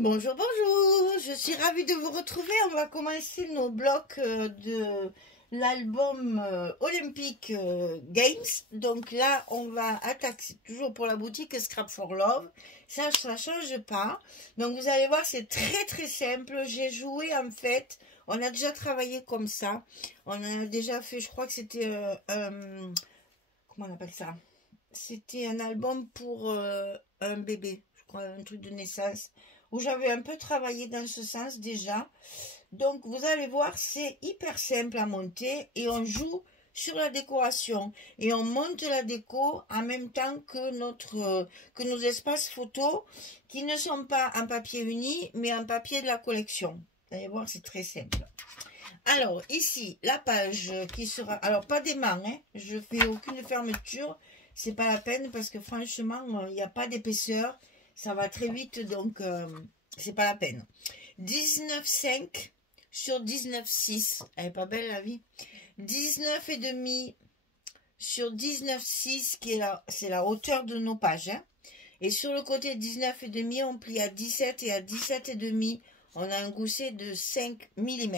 Bonjour, bonjour, je suis ravie de vous retrouver. On va commencer nos blocs de l'album Olympic Games. Donc là, on va attaquer toujours pour la boutique Scrap for Love. Ça change pas. Donc vous allez voir, c'est très simple. J'ai joué en fait, on a déjà travaillé comme ça. On a déjà fait, je crois que c'était comment on appelle ça? C'était un album pour un bébé, je crois, un truc de naissance, où j'avais un peu travaillé dans ce sens déjà. Donc vous allez voir, c'est hyper simple à monter et on joue sur la décoration et on monte la déco en même temps que nos espaces photos qui ne sont pas en papier uni mais en papier de la collection. Vous allez voir, c'est très simple. Alors ici la page qui sera, alors pas d'aimant, hein, je fais aucune fermeture, c'est pas la peine parce que franchement il n'y a pas d'épaisseur, ça va très vite, donc c'est pas la peine. 19,5 sur 19,6, elle est pas belle la vie. 19,5 sur 19,6 qui est là, c'est la hauteur de nos pages, hein. Et sur le côté 19,5 on plie à 17 et à 17,5 on a un gousset de 5 mm.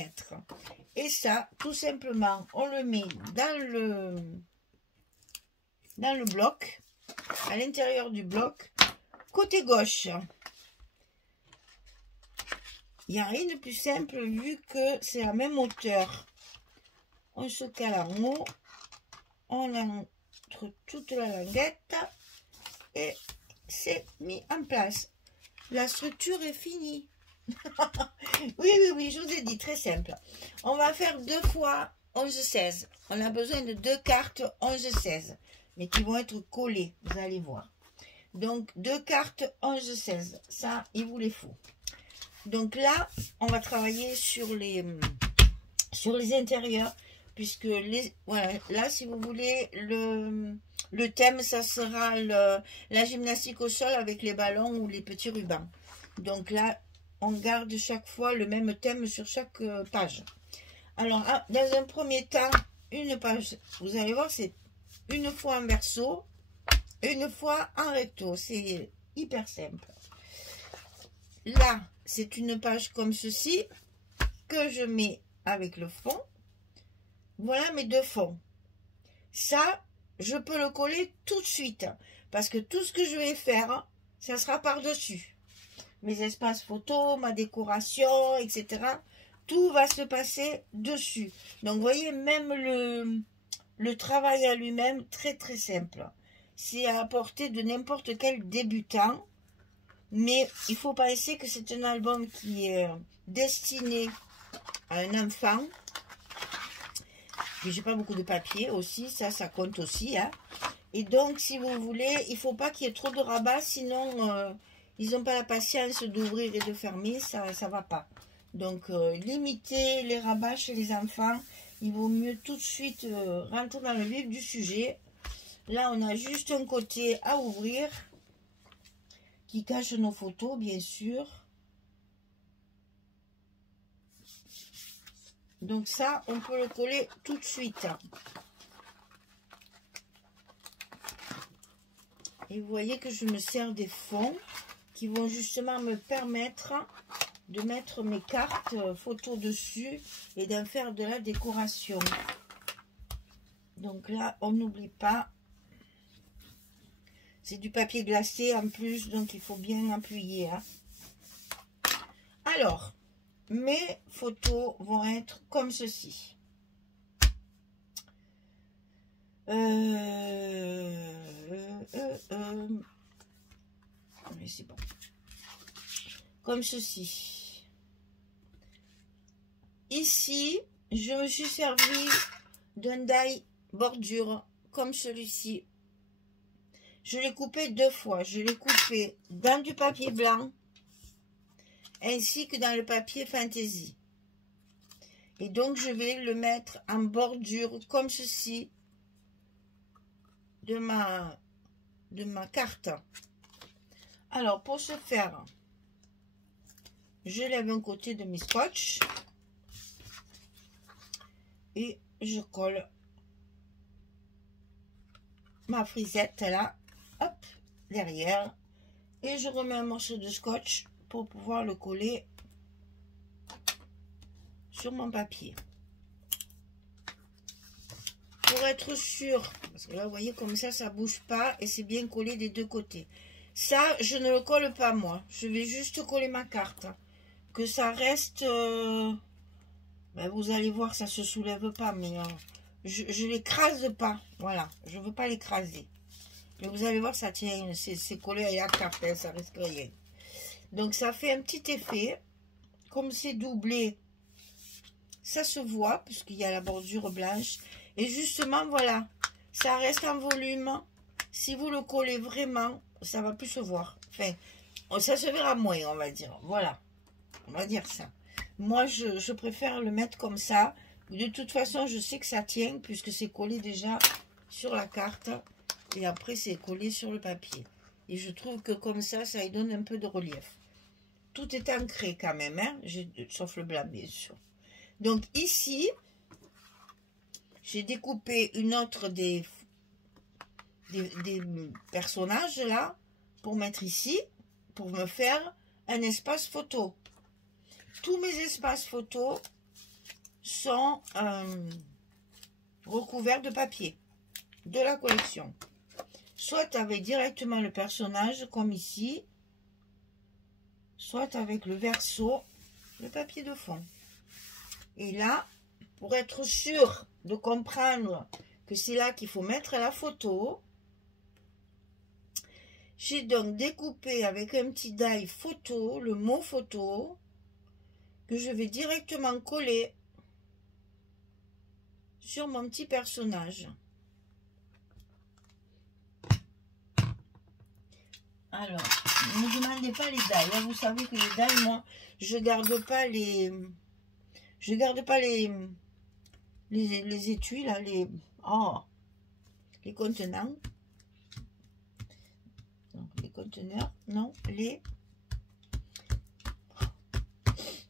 Et ça, tout simplement, on le met dans le bloc, à l'intérieur du bloc, côté gauche. Il n'y a rien de plus simple vu que c'est la même hauteur. On se cale en haut, on entre toute la languette et c'est mis en place. La structure est finie. Oui, je vous ai dit, très simple. On va faire 2 fois 11-16. On a besoin de 2 cartes 11-16, mais qui vont être collées, vous allez voir. Donc, 2 cartes 11-16, ça, il vous les faut. Donc là, on va travailler sur les intérieurs, puisque voilà, là, si vous voulez, le thème, ça sera la gymnastique au sol avec les ballons ou les petits rubans. Donc là, on garde chaque fois le même thème sur chaque page. Alors, dans un premier temps, une page, vous allez voir, c'est une fois en verso, une fois en recto. C'est hyper simple. Là, c'est une page comme ceci que je mets avec le fond. Voilà mes 2 fonds. Ça, je peux le coller tout de suite parce que tout ce que je vais faire, ça sera par-dessus. Mes espaces photos, ma décoration, etc. Tout va se passer dessus. Donc, vous voyez, même le travail à lui-même, très simple. C'est à la portée de n'importe quel débutant. Mais il faut penser que c'est un album qui est destiné à un enfant. Puis j'ai pas beaucoup de papier aussi, ça compte aussi, hein. Et donc, si vous voulez, il faut pas qu'il y ait trop de rabat, sinon ils n'ont pas la patience d'ouvrir et de fermer, ça va pas. Donc, limiter les rabats chez les enfants, il vaut mieux tout de suite rentrer dans le vif du sujet. Là, on a juste un côté à ouvrir qui cache nos photos, bien sûr. Donc ça, on peut le coller tout de suite. Et vous voyez que je me sers des fonds qui vont justement me permettre de mettre mes cartes photos dessus et d'en faire de la décoration. Donc là, on n'oublie pas. C'est du papier glacé en plus, donc il faut bien appuyer, hein. Alors, mes photos vont être comme ceci. Mais c'est bon. Comme ceci. Ici, je me suis servi d'un die bordure comme celui-ci. Je l'ai coupé 2 fois. Je l'ai coupé dans du papier blanc ainsi que dans le papier fantaisie. Et donc, je vais le mettre en bordure comme ceci de ma carte. Alors, pour ce faire, je lève un côté de mes scotch et je colle ma frisette là, hop, derrière, et je remets un morceau de scotch pour pouvoir le coller sur mon papier. Pour être sûr, parce que là vous voyez comme ça bouge pas et c'est bien collé des deux côtés. Ça je ne le colle pas moi, je vais juste coller ma carte, que ça reste, ben, vous allez voir ça se soulève pas, mais je l'écrase pas, voilà, je veux pas l'écraser. Mais vous allez voir ça tient, c'est collé à la carte, hein, ça risque rien. Donc ça fait un petit effet, comme c'est doublé, ça se voit puisqu'il y a la bordure blanche. Et justement, voilà, ça reste en volume. Si vous le collez vraiment, ça va plus se voir. Enfin, ça se verra moins, on va dire. Voilà, on va dire ça. Moi, je préfère le mettre comme ça. De toute façon, je sais que ça tient puisque c'est collé déjà sur la carte. Et après, c'est collé sur le papier. Et je trouve que comme ça y donne un peu de relief. Tout est ancré quand même, hein, sauf le blanc, bien sûr. Donc ici, j'ai découpé une autre des personnages là, pour mettre ici, pour me faire un espace photo. Tous mes espaces photos sont recouverts de papier, de la collection. Soit avec directement le personnage, comme ici, soit avec le verso, le papier de fond. Et là, pour être sûr de comprendre que c'est là qu'il faut mettre la photo, j'ai donc découpé avec un petit die photo, le mot photo, que je vais directement coller sur mon petit personnage. Alors, ne me demandez pas les die. Vous savez que les die, moi, je garde pas les étuis, là, les contenants. Donc, les conteneurs, non,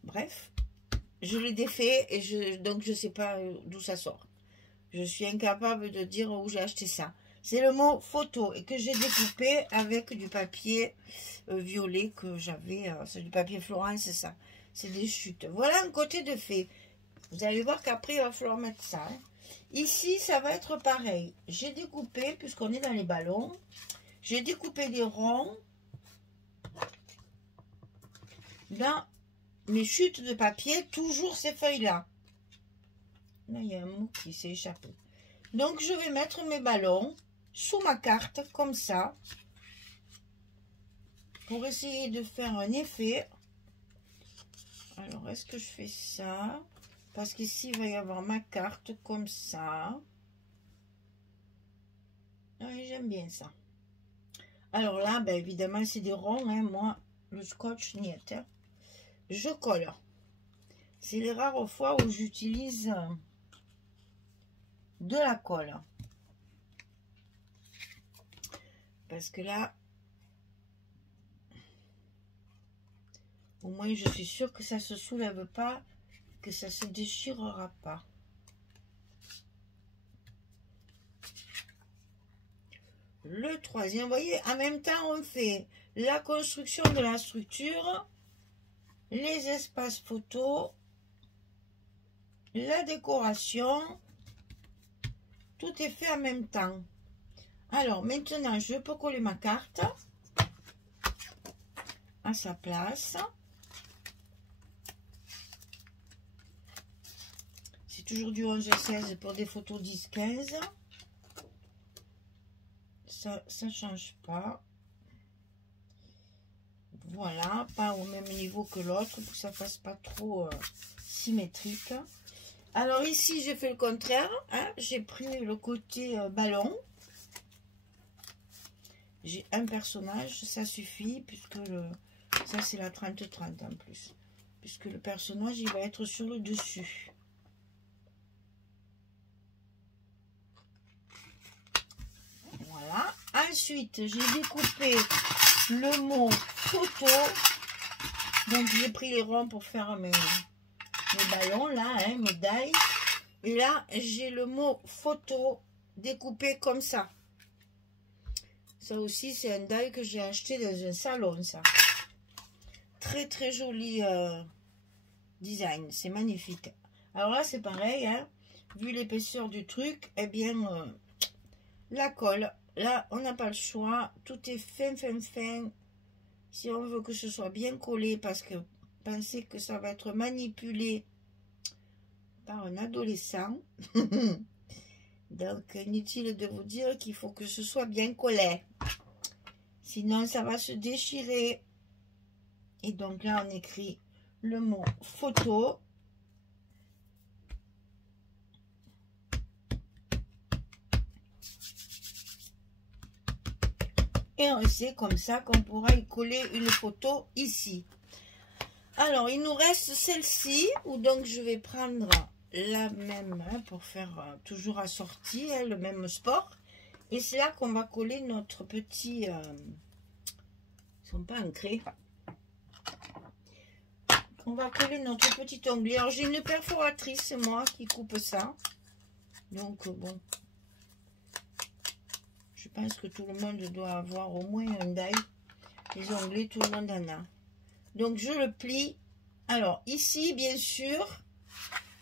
bref, je les défais et donc je sais pas d'où ça sort. Je suis incapable de dire où j'ai acheté ça. C'est le mot photo et que j'ai découpé avec du papier violet que j'avais. C'est du papier Florence, c'est ça. C'est des chutes. Voilà un côté de fait. Vous allez voir qu'après, il va falloir mettre ça. Hein. Ici, ça va être pareil. J'ai découpé, puisqu'on est dans les ballons, j'ai découpé des ronds dans mes chutes de papier, toujours ces feuilles-là. Là, il y a un mot qui s'est échappé. Donc, je vais mettre mes ballons sous ma carte, comme ça, pour essayer de faire un effet. Alors, est-ce que je fais ça? Parce qu'ici, il va y avoir ma carte comme ça. Oui, j'aime bien ça. Alors là, ben, évidemment, c'est des ronds. Hein. Moi, le scotch n'y est. Hein. Je colle. C'est les rares fois où j'utilise de la colle. Parce que là, au moins, je suis sûre que ça ne se soulève pas, que ça ne se déchirera pas. Le troisième, vous voyez, en même temps, on fait la construction de la structure, les espaces photos, la décoration, tout est fait en même temps. Alors, maintenant, je peux coller ma carte à sa place. C'est toujours du 11-16 pour des photos 10-15. Ça ne change pas. Voilà, pas au même niveau que l'autre pour que ça ne fasse pas trop symétrique. Alors ici, j'ai fait le contraire. Hein, j'ai pris le côté ballon. J'ai un personnage, ça suffit, puisque ça c'est la 30-30 en plus. Puisque le personnage, il va être sur le dessus. Voilà. Ensuite, j'ai découpé le mot photo. Donc, j'ai pris les ronds pour faire mes ballons, là, hein, mes die. Et là, j'ai le mot photo découpé comme ça. Ça aussi, c'est un die que j'ai acheté dans un salon, ça. très très joli design, c'est magnifique. Alors là c'est pareil, hein, vu l'épaisseur du truc, eh bien la colle, là on n'a pas le choix, tout est fin. Si on veut que ce soit bien collé, parce que pensez que ça va être manipulé par un adolescent. Donc inutile de vous dire qu'il faut que ce soit bien collé, sinon ça va se déchirer. Et donc là on écrit le mot photo. Et on sait comme ça qu'on pourra y coller une photo ici. Alors il nous reste celle-ci, où donc je vais prendre la même, hein, pour faire toujours assorti, hein, le même sport. Et c'est là qu'on va coller notre petit... ils sont pas ancrés. On va coller notre petit onglet. Alors j'ai une perforatrice, moi, qui coupe ça. Donc bon, je pense que tout le monde doit avoir au moins un die. Les onglets, tout le monde en a. Donc je le plie. Alors ici, bien sûr,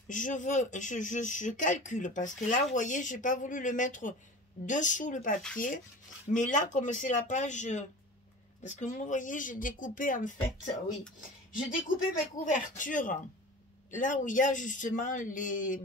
je calcule, parce que là, vous voyez, j'ai pas voulu le mettre dessous le papier. Mais là, comme c'est la page... Parce que vous voyez, j'ai découpé en fait, oui, j'ai découpé mes couvertures là où il y a justement les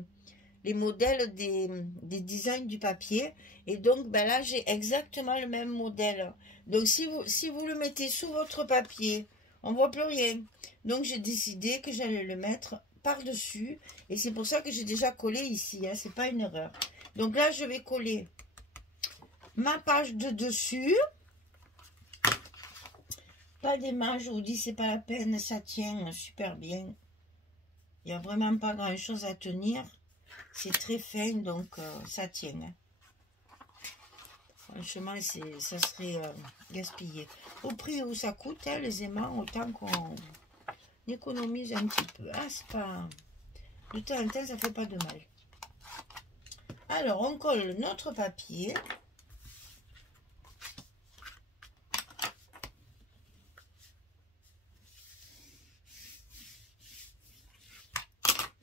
modèles des designs du papier. Et donc, ben là, j'ai exactement le même modèle. Donc, si vous le mettez sous votre papier, on ne voit plus rien. Donc, j'ai décidé que j'allais le mettre par-dessus. Et c'est pour ça que j'ai déjà collé ici, hein, c'est pas une erreur. Donc là, je vais coller ma page de dessus. Pas d'émage, je vous dis, c'est pas la peine, ça tient super bien. Il n'y a vraiment pas grand chose à tenir. C'est très fin, donc ça tient. Hein. Franchement, ça serait gaspillé. Au prix où ça coûte, hein, les aimants, autant qu'on économise un petit peu. Ah, c'est pas... De temps en temps, ça fait pas de mal. Alors, on colle notre papier.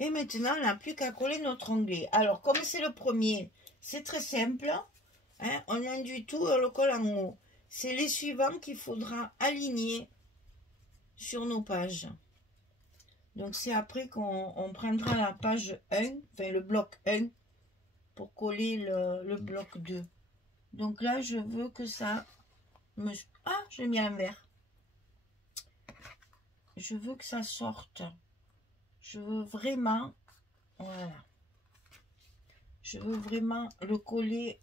Et maintenant, on n'a plus qu'à coller notre onglet. Alors, comme c'est le premier, c'est très simple. Hein, on induit tout, on le colle en haut. C'est les suivants qu'il faudra aligner sur nos pages. Donc, c'est après qu'on prendra la page 1, enfin le bloc 1, pour coller le bloc 2. Donc là, je veux que ça me... Ah, je l'ai mis à l'envers. Je veux que ça sorte. Je veux vraiment, voilà, je veux vraiment le coller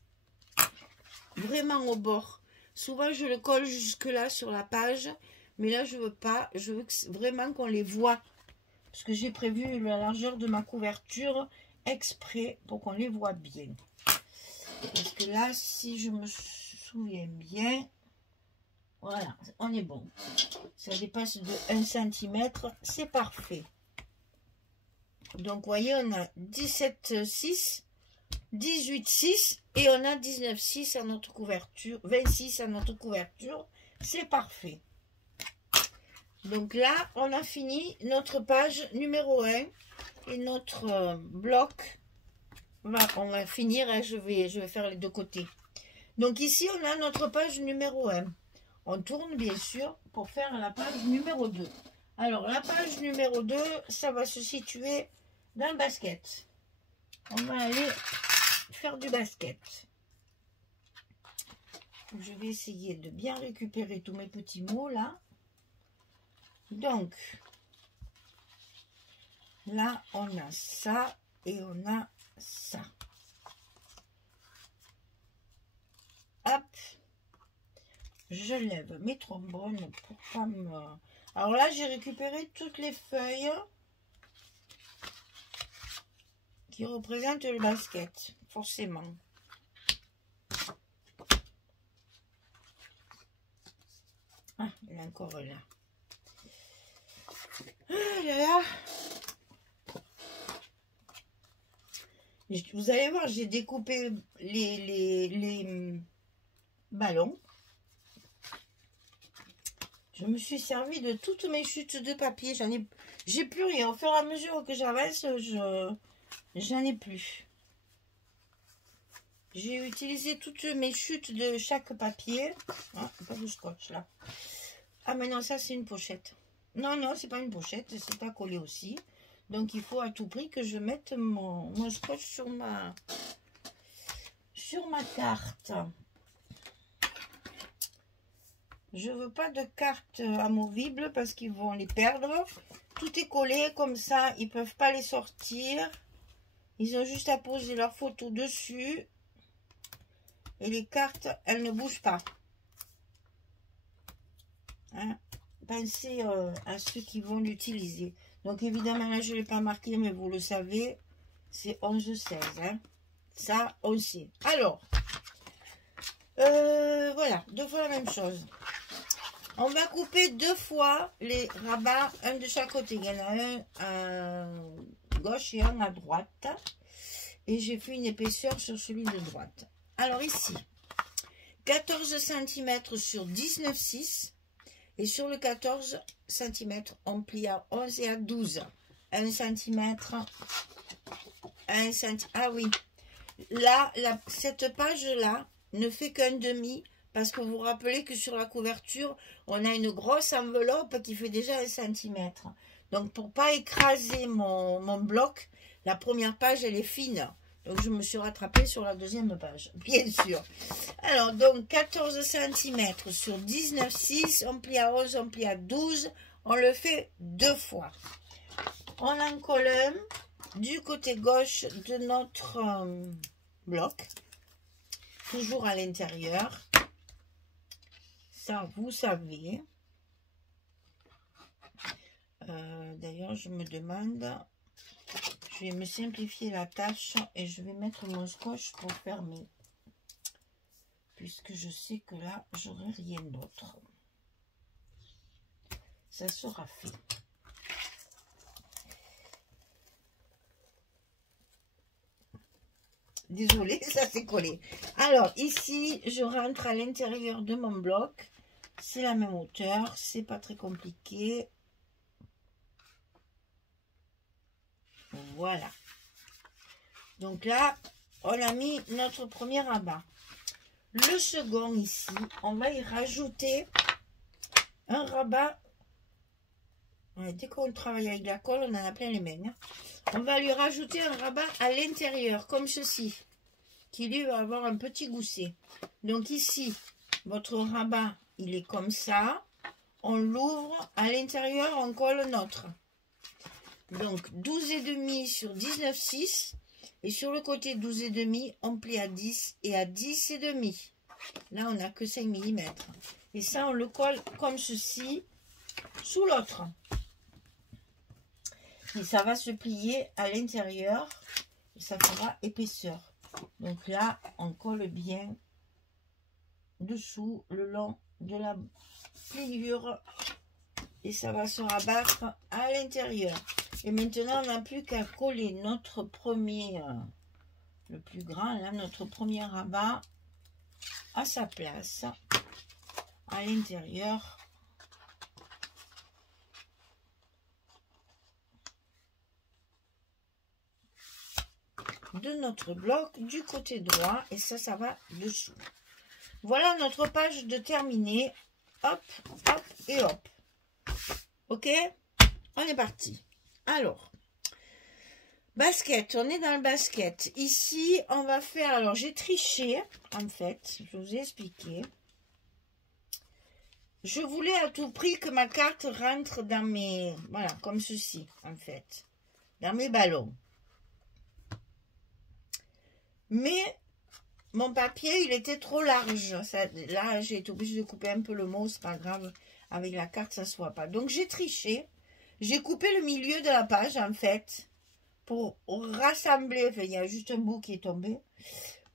vraiment au bord. Souvent, je le colle jusque là sur la page, mais là, je veux pas. Je veux vraiment qu'on les voit, parce que j'ai prévu la largeur de ma couverture exprès pour qu'on les voit bien. Parce que là, si je me souviens bien, voilà, on est bon. Ça dépasse de 1 cm, c'est parfait. Donc, vous voyez, on a 17,6, 18,6 et on a 19,6 à notre couverture, 26 à notre couverture. C'est parfait. Donc là, on a fini notre page numéro 1 et notre bloc. On va finir, hein, je vais faire les deux côtés. Donc ici, on a notre page numéro 1. On tourne, bien sûr, pour faire la page numéro 2. Alors, la page numéro 2, ça va se situer dans le basket. On va aller faire du basket. Je vais essayer de bien récupérer tous mes petits mots là. Donc, là, on a ça et on a ça. Hop. Je lève mes trombones pour pas me... Alors là, j'ai récupéré toutes les feuilles qui représentent le basket, forcément. Ah, il y en a encore là. Ah là là. Vous allez voir, j'ai découpé les ballons. Je me suis servi de toutes mes chutes de papier. J'ai plus rien. Au fur et à mesure que j'avance, j'en ai plus. J'ai utilisé toutes mes chutes de chaque papier. Ah, pas de scotch là. Ah mais non, ça c'est une pochette. Non, non, c'est pas une pochette, c'est pas collé aussi. Donc il faut à tout prix que je mette mon scotch sur ma carte. Je veux pas de cartes amovibles parce qu'ils vont les perdre. Tout est collé comme ça, ils peuvent pas les sortir. Ils ont juste à poser leur photo dessus. Et les cartes, elles ne bougent pas. Hein? Pensez à ceux qui vont l'utiliser. Donc évidemment, là, je ne l'ai pas marqué, mais vous le savez, c'est 11-16. Hein? Ça, on sait. Alors, voilà, 2 fois la même chose. On va couper 2 fois les rabats, un de chaque côté. Il y en a un à gauche et un à droite. Et j'ai fait une épaisseur sur celui de droite. Alors ici, 14 cm sur 19,6. Et sur le 14 cm, on plie à 11 et à 12. 1 cm, 1 cm. Ah oui, là, cette page-là ne fait qu'un demi. Parce que vous vous rappelez que sur la couverture, on a une grosse enveloppe qui fait déjà 1 cm. Donc, pour ne pas écraser mon bloc, la première page, elle est fine. Donc, je me suis rattrapée sur la deuxième page, bien sûr. Alors, donc, 14 cm sur 19,6, on plie à 11, on plie à 12. On le fait 2 fois. On en colle un du côté gauche de notre bloc. Toujours à l'intérieur. Ça, vous savez. D'ailleurs, je me demande... Je vais me simplifier la tâche et je vais mettre mon scotch pour fermer. Puisque je sais que là, j'aurai rien d'autre. Ça sera fait. Désolée, ça s'est collé. Alors, ici, je rentre à l'intérieur de mon bloc. C'est la même hauteur. C'est pas très compliqué. Voilà. Donc là, on a mis notre premier rabat. Le second ici, on va y rajouter un rabat. Ouais, dès qu'on travaille avec la colle, on en a plein les mains. Hein. On va lui rajouter un rabat à l'intérieur, comme ceci, qui lui va avoir un petit gousset. Donc ici, votre rabat, il est comme ça. On l'ouvre, à l'intérieur, on colle notre. Donc 12,5 sur 19,6 et sur le côté 12,5 on plie à 10 et à 10,5. Là on n'a que 5 mm et ça on le colle comme ceci sous l'autre et ça va se plier à l'intérieur et ça fera épaisseur. Donc là on colle bien dessous le long de la pliure et ça va se rabattre à l'intérieur. Et maintenant, on n'a plus qu'à coller notre premier, le plus grand, là, notre premier rabat à sa place, à l'intérieur. De notre bloc du côté droit. Et ça va dessous. Voilà notre page de terminée. Hop, hop et hop. Ok? On est parti. Alors, basket, on est dans le basket. Ici, on va faire... Alors, j'ai triché, en fait. Je vous ai expliqué. Je voulais à tout prix que ma carte rentre dans mes... Voilà, comme ceci, en fait. Dans mes ballons. Mais, mon papier, il était trop large. Ça, là, j'ai été obligée de couper un peu le mot. C'est pas grave. Avec la carte, ça ne se voit pas. Donc, j'ai triché. J'ai coupé le milieu de la page, en fait, pour rassembler, enfin, il y a juste un bout qui est tombé,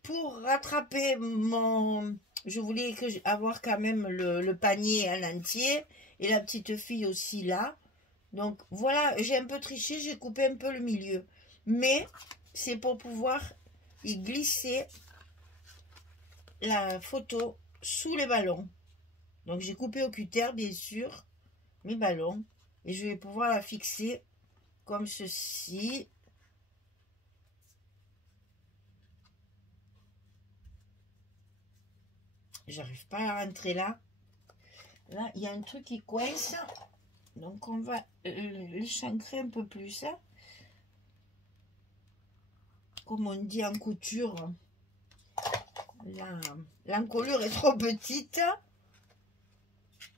pour rattraper mon... Je voulais avoir quand même le panier en entier, et la petite fille aussi là. Donc, voilà, j'ai un peu triché, j'ai coupé un peu le milieu. Mais, c'est pour pouvoir y glisser la photo sous les ballons. Donc j'ai coupé au cutter, bien sûr, mes ballons. Et je vais pouvoir la fixer comme ceci. J'arrive pas à rentrer là. Là, il y a un truc qui coince. Donc on va l'échancrer un peu plus. Comme on dit en couture, l'encolure est trop petite.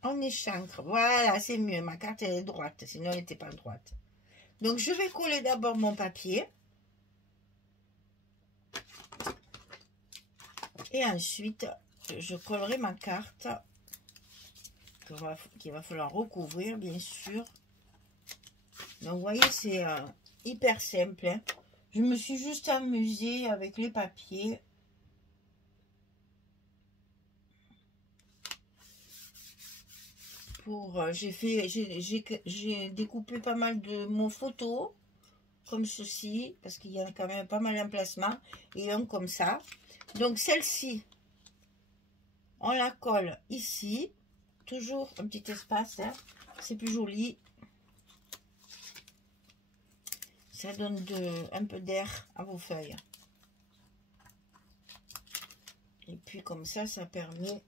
On échancre. Voilà, c'est mieux. Ma carte, elle est droite. Sinon, elle n'était pas droite. Donc, je vais coller d'abord mon papier. Et ensuite, je collerai ma carte. Qu'il va falloir recouvrir, bien sûr. Donc, vous voyez, c'est hyper simple. Hein. Je me suis juste amusée avec les papiers. J'ai découpé pas mal de mots photos comme ceci parce qu'il y a quand même pas mal d'emplacements et un comme ça. Donc celle-ci on la colle ici, toujours un petit espace, hein. C'est plus joli, ça donne un peu d'air à vos feuilles et puis comme ça permet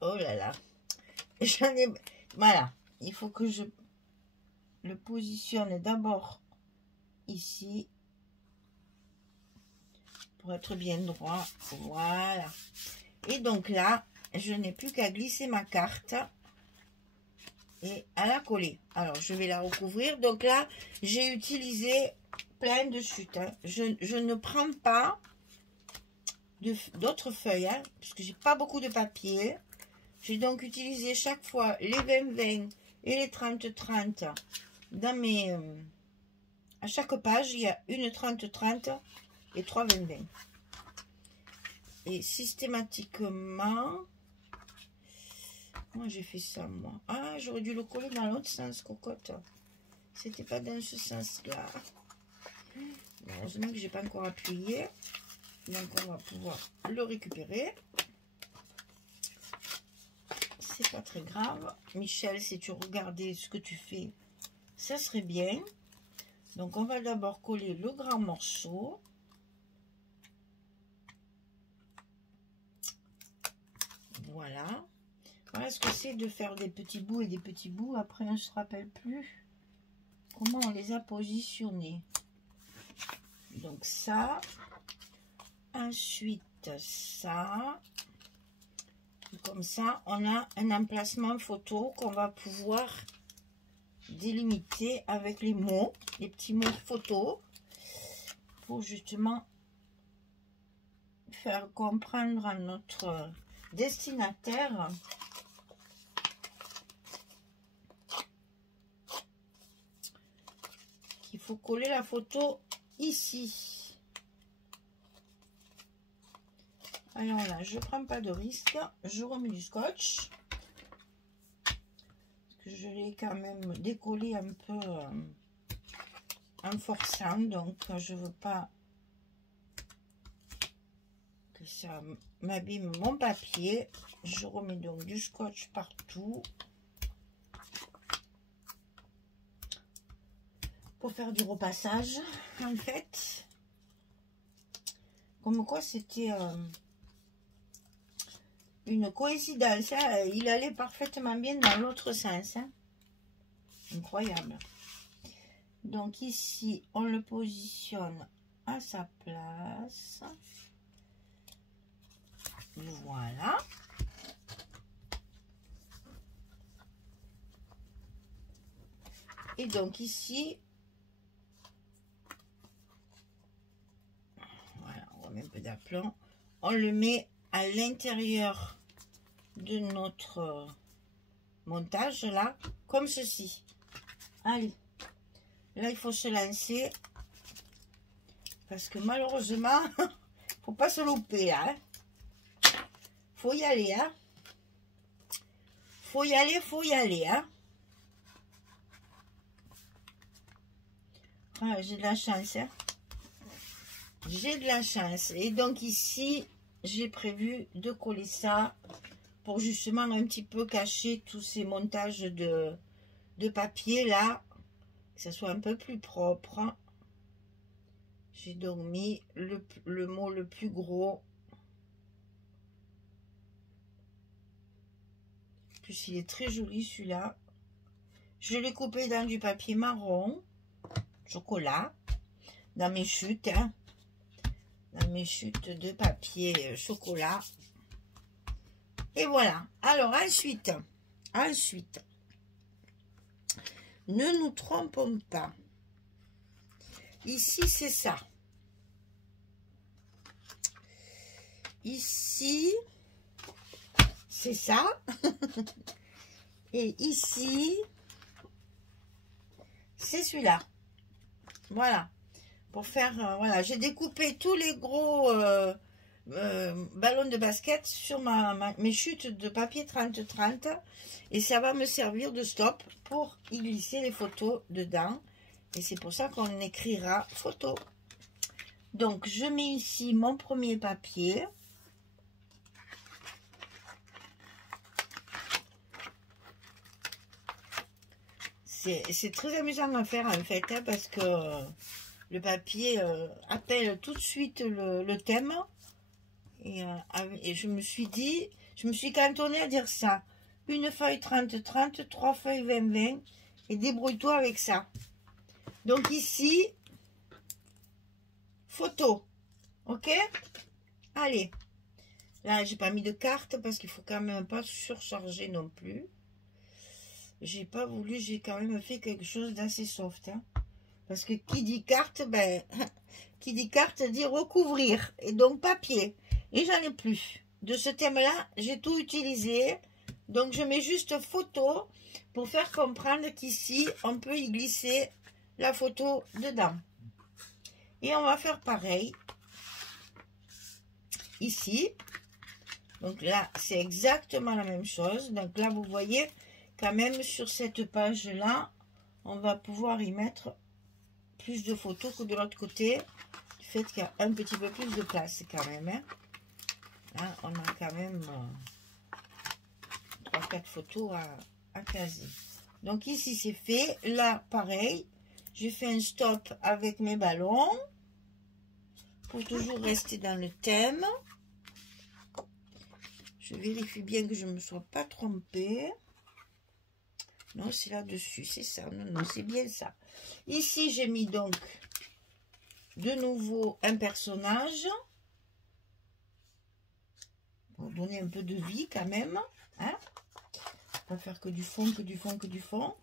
oh là là, j'en ai, voilà, il faut que je le positionne d'abord ici pour être bien droit, voilà. Et donc là, je n'ai plus qu'à glisser ma carte et à la coller. Alors, je vais la recouvrir. Donc là, j'ai utilisé plein de chutes. Hein. Je ne prends pas d'autres feuilles, hein, parce que j'ai pas beaucoup de papier. J'ai donc utilisé chaque fois les 20-20 et les 30-30 dans mes... à chaque page, il y a une 30-30 et 3 20-20. Et systématiquement... Moi, j'ai fait ça, moi. Ah, j'aurais dû le coller dans l'autre sens, cocotte. C'était pas dans ce sens-là. Heureusement que j'ai pas encore appuyé. Donc, on va pouvoir le récupérer. C'est pas très grave. Michel, si tu regardais ce que tu fais, ça serait bien. Donc, on va d'abord coller le grand morceau. Voilà. Voilà ce que c'est de faire des petits bouts et des petits bouts. Après, on ne se rappelle plus comment on les a positionnés. Donc, ça. Ensuite, ça. Comme ça, on a un emplacement photo qu'on va pouvoir délimiter avec les mots, les petits mots photo, pour justement faire comprendre à notre destinataire qu'il faut coller la photo ici. Alors là, je prends pas de risque, je remets du scotch. Parce que je l'ai quand même décollé un peu en forçant, donc je veux pas que ça m'abîme mon papier. Je remets donc du scotch partout pour faire du repassage, en fait. Comme quoi c'était une coïncidence, hein. Il allait parfaitement bien dans l'autre sens, hein. Incroyable. Donc ici on le positionne à sa place, voilà. Et donc ici, voilà, on remet un peu d'aplomb, on le met à l'intérieur de notre montage là, comme ceci. Allez, là il faut se lancer parce que malheureusement faut pas se louper là, hein. Faut y aller, hein. Faut y aller, hein. Ah, j'ai de la chance, hein. J'ai de la chance. Et donc ici j'ai prévu de coller ça pour justement un petit peu cacher tous ces montages de papier là, que ça soit un peu plus propre. J'ai donc mis le mot le plus gros. En plus, il est très joli celui-là. Je l'ai coupé dans du papier marron, chocolat, dans mes chutes, hein, dans mes chutes de papier chocolat. Et voilà. Alors ensuite, ne nous trompons pas. Ici, c'est ça. Ici, c'est ça. Et ici, c'est celui-là. Voilà. Pour faire, voilà, j'ai découpé tous les gros ballons de basket sur mes chutes de papier 30-30. Et ça va me servir de stop pour y glisser les photos dedans. Et c'est pour ça qu'on écrira photo. Donc, je mets ici mon premier papier. C'est très amusant à faire en fait, hein, parce que le papier appelle tout de suite le thème. Et je me suis dit, je me suis cantonnée à dire ça. Une feuille 30-30, 3 feuilles 20-20 et débrouille-toi avec ça. Donc ici, photo, ok? Allez, là j'ai pas mis de carte parce qu'il faut quand même pas surcharger non plus. J'ai pas voulu, j'ai quand même fait quelque chose d'assez soft, hein. Parce que qui dit carte, ben, qui dit carte dit recouvrir, et donc papier. Et j'en ai plus. De ce thème-là, j'ai tout utilisé. Donc je mets juste photo pour faire comprendre qu'ici, on peut y glisser la photo dedans. Et on va faire pareil ici. Donc là, c'est exactement la même chose. Donc là, vous voyez, quand même, sur cette page-là, on va pouvoir y mettre plus de photos que de l'autre côté. Du fait qu'il y a un petit peu plus de place quand même. Hein. Là, on a quand même 3-4 photos à caser. Donc ici, c'est fait. Là, pareil. J'ai fait un stop avec mes ballons. Pour toujours rester dans le thème. Je vérifie bien que je ne me sois pas trompée. Non, c'est là-dessus, c'est ça. Non, non, c'est bien ça. Ici, j'ai mis donc de nouveau un personnage. Pour donner un peu de vie quand même. Hein? Pas faire que du fond, que du fond, que du fond.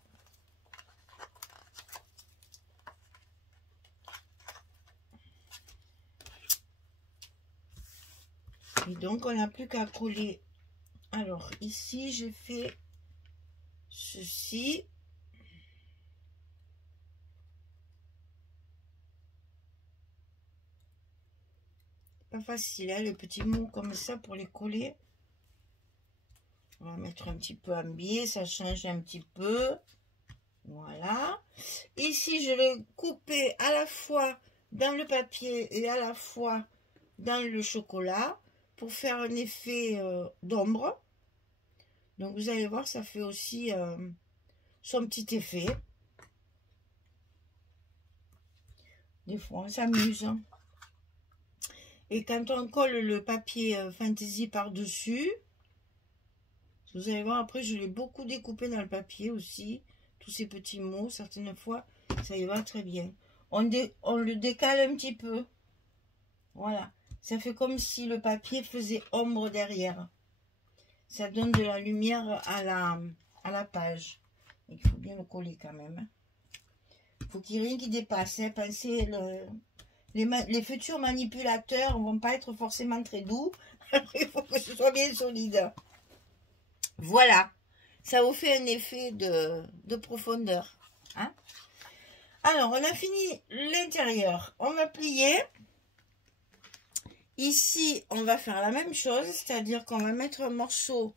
Et donc, on n'a plus qu'à coller. Alors, ici, j'ai fait ceci. Pas facile, hein, le petit mot comme ça pour les coller. On va mettre un petit peu en biais, ça change un petit peu. Voilà. Ici, je vais couper à la fois dans le papier et à la fois dans le chocolat pour faire un effet d'ombre. Donc, vous allez voir, ça fait aussi son petit effet. Des fois, on s'amuse. Et quand on colle le papier Fantasy par-dessus, vous allez voir, après, je l'ai beaucoup découpé dans le papier aussi. Tous ces petits mots, certaines fois, ça y va très bien. On le décale un petit peu. Voilà. Ça fait comme si le papier faisait ombre derrière. Ça donne de la lumière à la page. Il faut bien le coller quand même. Il faut qu'il n'y ait rien qui dépasse. Hein. Pensez, les futurs manipulateurs ne vont pas être forcément très doux. Il faut que ce soit bien solide. Voilà. Ça vous fait un effet de profondeur. Hein? Alors, on a fini l'intérieur. On va plier. Ici, on va faire la même chose. C'est-à-dire qu'on va mettre un morceau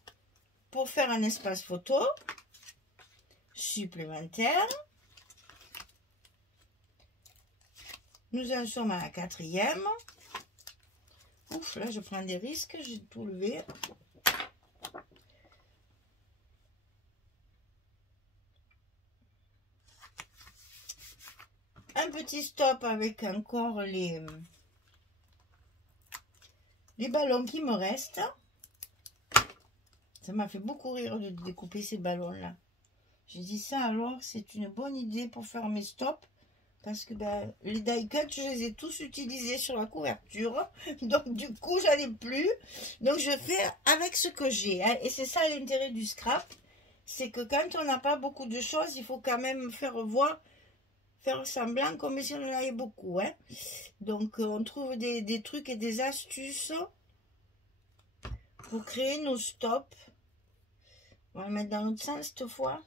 pour faire un espace photo supplémentaire. Nous en sommes à la 4e. Ouf, là je prends des risques, j'ai tout levé. Un petit stop avec encore les ballons qui me restent. Ça m'a fait beaucoup rire de découper ces ballons là. J'ai dit ça alors, c'est une bonne idée pour faire mes stops. Parce que ben, les die cuts, je les ai tous utilisés sur la couverture. Donc du coup, j'en ai plus. Donc je fais avec ce que j'ai. Hein. Et c'est ça l'intérêt du scrap. C'est que quand on n'a pas beaucoup de choses, il faut quand même faire semblant comme si on en avait beaucoup. Hein. Donc on trouve des trucs et des astuces pour créer nos stops. On va le mettre dans l'autre sens cette fois.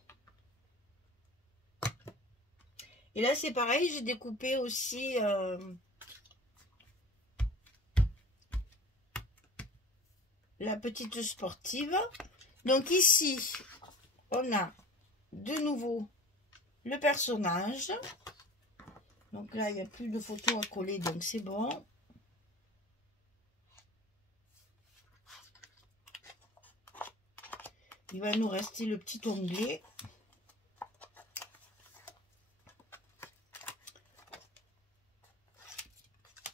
Et là, c'est pareil, j'ai découpé aussi la petite sportive. Donc ici, on a de nouveau le personnage. Donc là, il n'y a plus de photos à coller, donc c'est bon. Il va nous rester le petit onglet.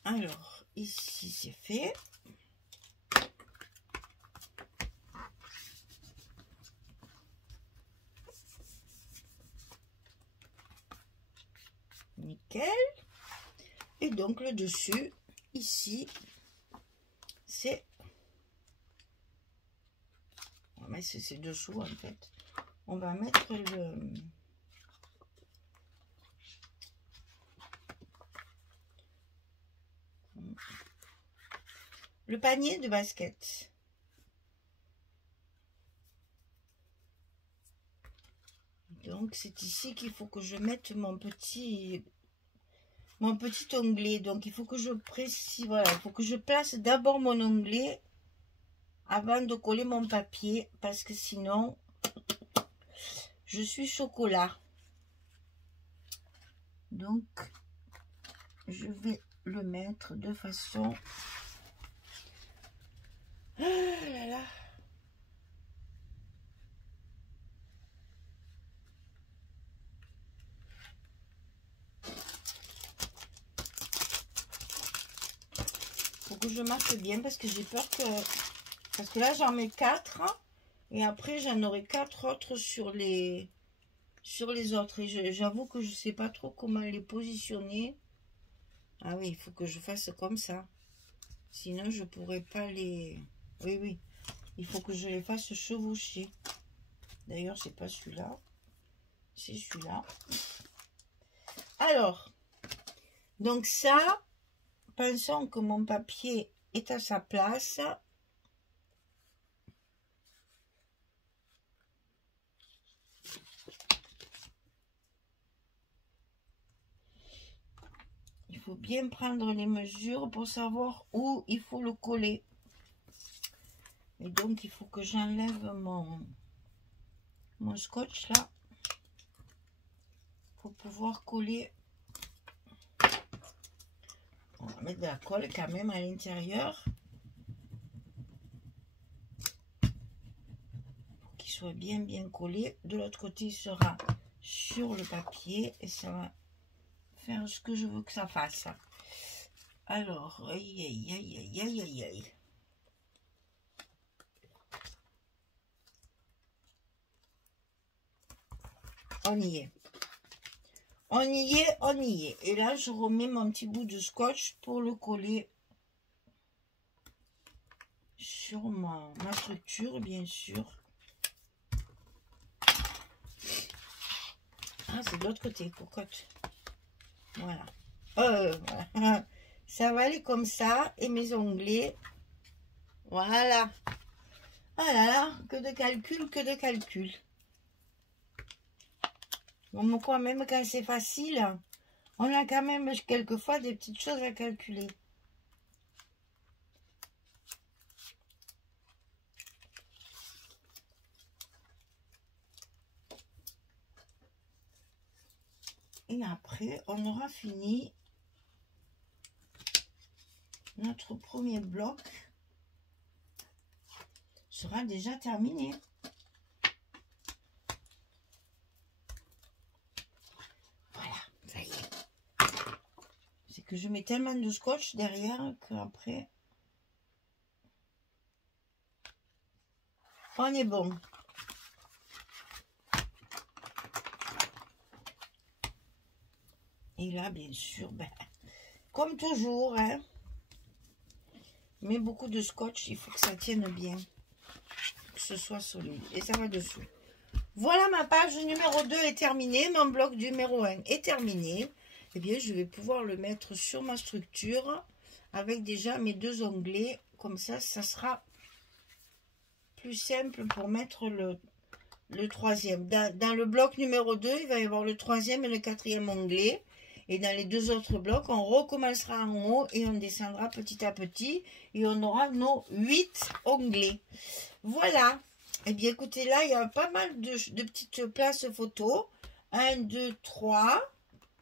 Alors, ici, c'est fait. Nickel. Et donc, le dessus, ici, c'est... On va mettre ces dessous, en fait. On va mettre le panier de basket. Donc c'est ici qu'il faut que je mette mon petit onglet. Donc il faut que je précise, voilà, il faut que je place d'abord mon onglet avant de coller mon papier parce que sinon je suis chocolat. Donc je vais le mettre de façon... Ah là là. Faut que je marque bien parce que j'ai peur que... Parce que là j'en mets 4 et après j'en aurai 4 autres sur les autres. Et j'avoue que je sais pas trop comment les positionner. Ah oui, il faut que je fasse comme ça. Sinon je pourrais pas les... Oui, oui. Il faut que je les fasse chevaucher. D'ailleurs, c'est pas celui-là. C'est celui-là. Alors, donc ça, pensons que mon papier est à sa place. Il faut bien prendre les mesures pour savoir où il faut le coller. Et donc, il faut que j'enlève mon scotch là. Pour pouvoir coller. On va mettre de la colle quand même à l'intérieur. Pour qu'il soit bien collé. De l'autre côté, il sera sur le papier. Et ça va faire ce que je veux que ça fasse. Alors, aïe, aïe, aïe, aïe, aïe, aïe, aïe. On y est. On y est, on y est. Et là, je remets mon petit bout de scotch pour le coller sur ma structure, bien sûr. Ah, c'est de l'autre côté, cocotte. Voilà. Voilà. Ça va aller comme ça. Et mes onglets. Voilà. Ah là là, que de calcul, que de calcul. Bon, quoi, même quand c'est facile, on a quand même quelquefois des petites choses à calculer. Et après, on aura fini notre premier bloc sera déjà terminé. Voilà, ça y est. C'est que je mets tellement de scotch derrière qu'après, on est bon. Et là, bien sûr, ben, comme toujours, hein, mais beaucoup de scotch, il faut que ça tienne bien, que ce soit solide. Et ça va dessous. Voilà, ma page numéro 2 est terminée, mon bloc numéro 1 est terminé. Eh bien, je vais pouvoir le mettre sur ma structure avec déjà mes 2 onglets. Comme ça, ça sera plus simple pour mettre le troisième. Dans le bloc numéro 2, il va y avoir le troisième et le quatrième onglet. Et dans les 2 autres blocs, on recommencera en haut et on descendra petit à petit. Et on aura nos 8 onglets. Voilà. Eh bien, écoutez, là, il y a pas mal de petites places photos. 1, 2, 3,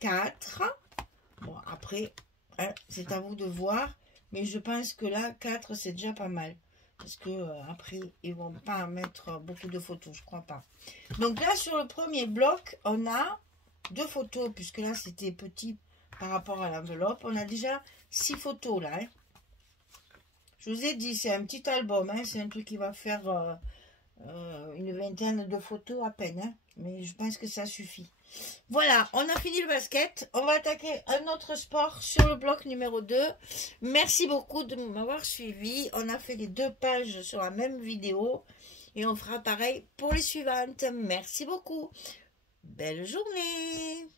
4. Bon, après, hein, c'est à vous de voir. Mais je pense que là, 4, c'est déjà pas mal. Parce que après, ils vont pas mettre beaucoup de photos, je crois pas. Donc là, sur le premier bloc, on a 2 photos, puisque là, c'était petit par rapport à l'enveloppe. On a déjà 6 photos là. Hein. Je vous ai dit, c'est un petit album. Hein. C'est un truc qui va faire une vingtaine de photos à peine. Hein. Mais je pense que ça suffit. Voilà, on a fini le basket. On va attaquer un autre sport sur le bloc numéro 2. Merci beaucoup de m'avoir suivi. On a fait les 2 pages sur la même vidéo. Et on fera pareil pour les suivantes. Merci beaucoup. Belle journée.